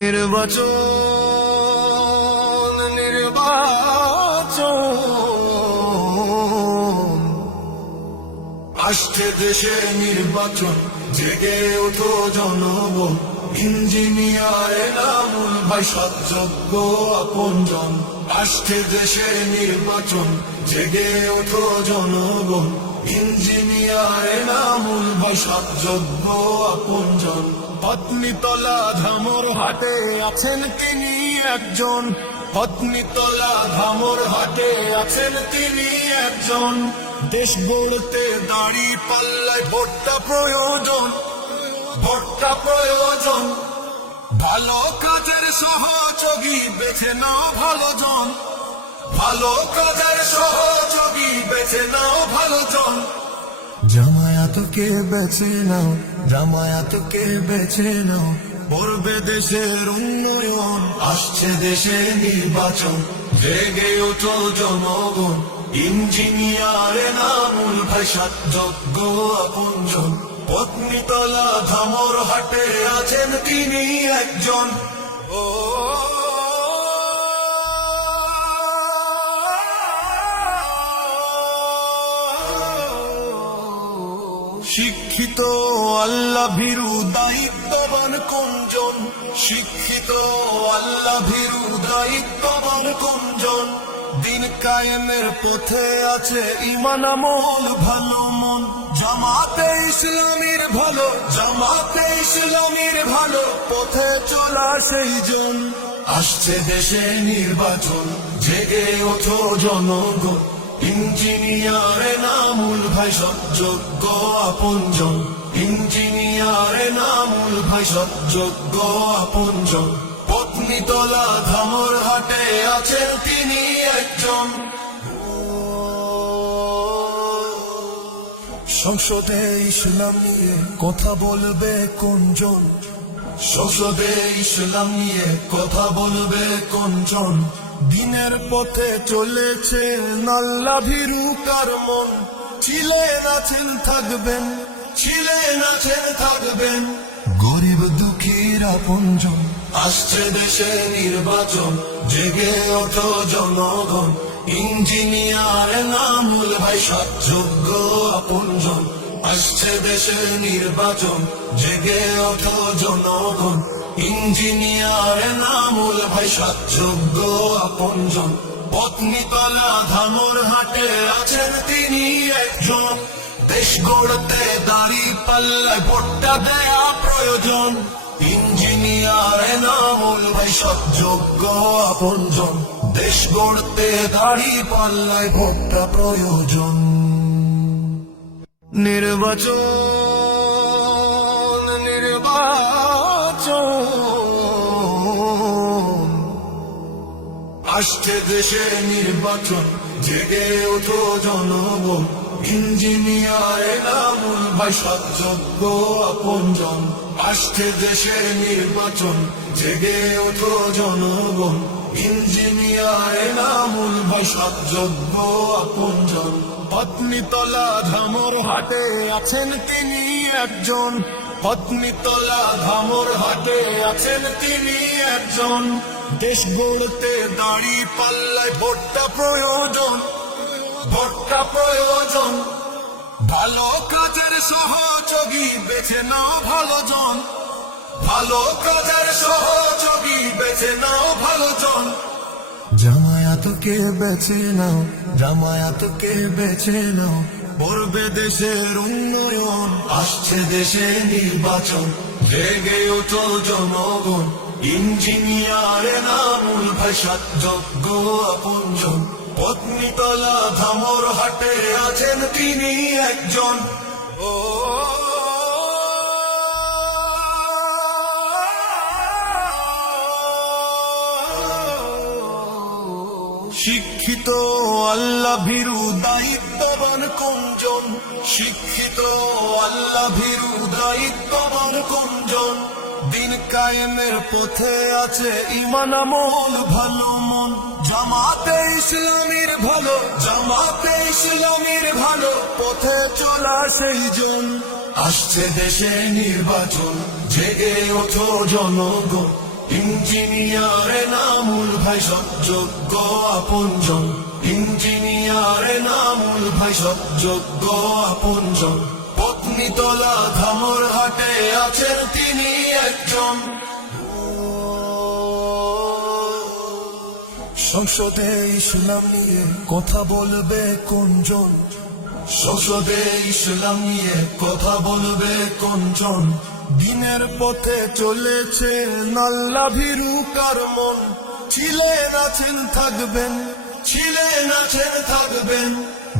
নির্বাচন নির্বাচন আসছে দেশে নির্বাচন, জেগে ওঠো জনগণ। ইঞ্জিনিয়ার এনামুল ভাই সৎযোগ্য আপনজন। আসছে দেশে নির্বাচন, জেগে ওঠো জনগণ। ইঞ্জিনিয়ার এনামুল ভাই সৎযোগ্য আপনজন। পত্নীতলা ধামর হাটে আছেন তিনি একজন। পত্নীতলা ধামর হাটে আছেন তিনি একজন। দেশ গড়তে দাড়ি পাল্লায় ভোটটা প্রয়োজন, ভোটটা প্রয়োজন। ভালো কাজের সহযোগী বেছে নাও ভালো জন, ভালো কাজের সহযোগী বেছে নাও ভালো জন। জামায়াতকে বেছে নাও, জামায়াতকে বেছে নাও। করবে দেশের উন্নয়ন, আসছে দেশে নির্বাচন, জেগে ওঠো জনগণ। ইঞ্জিনিয়ার এনামুল ভাই সৎযোগ্য আপনজন। পত্নীতলা ধামর হাটে আছেন তিনি একজন। ও শিক্ষিত আল্লাহ ভীরু দায়িত্ববান কোনজন? শিক্ষিত আল্লাহ ভীরু দায়িত্ববান কোনজন? দিন কায়েমের পথে আছে ঈমান আমল ভালো মন। জামাতে ইসলামীর ভালো, জামাতে ইসলামীর ভালো পথে চলা সেই জন। আসছে দেশে নির্বাচন, জেগে ওঠো জনগণ। ইঞ্জিনিয়ার এনামুল ভাই সৎযোগ্য আপনজন। ইঞ্জিনিয়ার এনামুল ভাই সৎযোগ্য আপনজন। পত্নীতলা ধামর হাটে আছেন তিনি একজন। সংসদে ইসলাম নিয়ে কথা বলবে কোনজন? সংসদে ইসলাম নিয়ে কথা বলবে কোনজন? দিনের পথে চলেছে আল্লাহ ভীরু কার মন। ছিলেন আছেন থাকবেন, ছিলেন আছেন থাকবেন গরিব দুঃখীর আপনজন। আসছে দেশে নির্বাচন, জেগে ওঠো জনগণ। ইঞ্জিনিয়ার এনামুল ভাই সৎযোগ্য আপনজন। আসছে দেশে নির্বাচন, জেগে ওঠো জনগণ। ইঞ্জিনিয়ার এনামুল ভাই সৎযোগ্য আপনজন। পত্নীতলা ধামর হাটে আছেন তিনি একজন। দেশ গড়তে দাড়ি পাল্লায় ভোটটা দেয়া প্রয়োজন। ইঞ্জিনিয়ার এনামুল ভাই সৎযোগ্য আপনজন। দেশ গড়তে দাড়ি পাল্লায় ভোটটা প্রয়োজন। নির্বাচন নির্বাচন আসছে দেশে নির্বাচন, জেগে ওঠো জনগণ। ইঞ্জিনিয়ার এনামুল ভাই সৎযোগ্য আপনজন। আসছে দেশে নির্বাচন, জেগে ওঠো জনগণ। ইঞ্জিনিয়ার এনামুল ভাই সৎযোগ্য আপনজন। পত্নীতলা ধামর হাটে আছেন তিনি একজন। পত্নীতলা ধামর হাটে আছেন তিনি একজন। দেশ গড়তে দাড়ি পাল্লায় ভোটটা প্রয়োজন, ভোটটা প্রয়োজন। ভালো কাজের সহযোগী বেছে নাও ভালো জন, ভালো কাজের সহযোগী বেছে নাও ভালো জন। জামায়াতকে বেছে নাও, জামায়াতকে বেছে নাও। করবে দেশের উন্নয়ন, আসছে দেশে নির্বাচন, জেগে ওঠো জনগণ। ইঞ্জিনিয়ার এনামুল ভাই সৎযোগ্য আপনজন। পত্নীতলা ধামর হাটে আছেন তিনি একজন। ও শিক্ষিত আল্লাহ ভীরু দায়িত্ববান কোনজন? শিক্ষিত আল্লাহ ভীরু দায়িত্ববান কোনজন? দিন কায়েমের পথে আছে ঈমান আমল ভালো মন। জামাতে ইসলামীর ভালো, জামাতে ইসলামীর ভালো পথে চলা সেই জন। আসছে দেশে নির্বাচন, জেগে ওঠো জনগণ। ইঞ্জিনিয়ার নামুল ভাই সৎযোগ্য আপনজন, ইঞ্জিনিয়ার নামুল ভাই সৎযোগ্য আপনজন। পত্নীতলা ধামরহাটে আছেন তিনি একজন। সংসদে ইসলাম নিয়ে কথা বলবে কোনজন, সংসদে ইসলাম নিয়ে কথা বলবে কোনজন। দিনের পথে চলেছে আল্লাহ ভীরু কার মন, ছিলেন আছেন থাকবেন, ছিলেন আছেন থাকবেন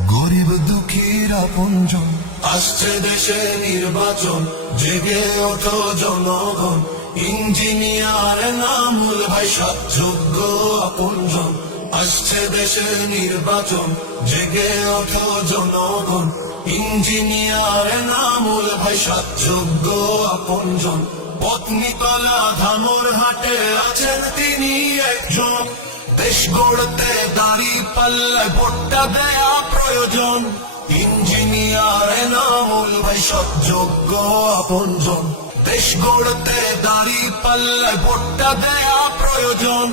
গরিব দুঃখীর আপনজন। আসছে দেশে নির্বাচন, জেগে ওঠো জনগণ। ইঞ্জিনিয়ার নামুল ভাই সৎযোগ্য আপনজন। আসছে দেশে নির্বাচন, জেগে ওঠো জনগণ। ইঞ্জিনিয়ার নামুল ভাই সৎযোগ্য আপনজন। পত্নীতলা ধামরহাটে আছেন তিনি একজন। দেশ গড়তে দাড়ি পাল্লায় ভোটটা দেয়া প্রয়োজন। ইঞ্জিনিয়ার নামুল ভাই সৎযোগ্য আপনজন। দেশ গড়তে দাড়ি পাল্লায় ভোটটা দেয়া প্রয়োজন।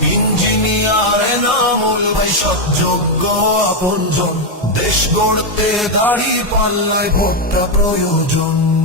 ইঞ্জিনিয়ার নামুল ভাই সৎযোগ্য আপনজন। দেশ গড়তে দাড়ি পাল্লায় ভোটটা প্রয়োজন।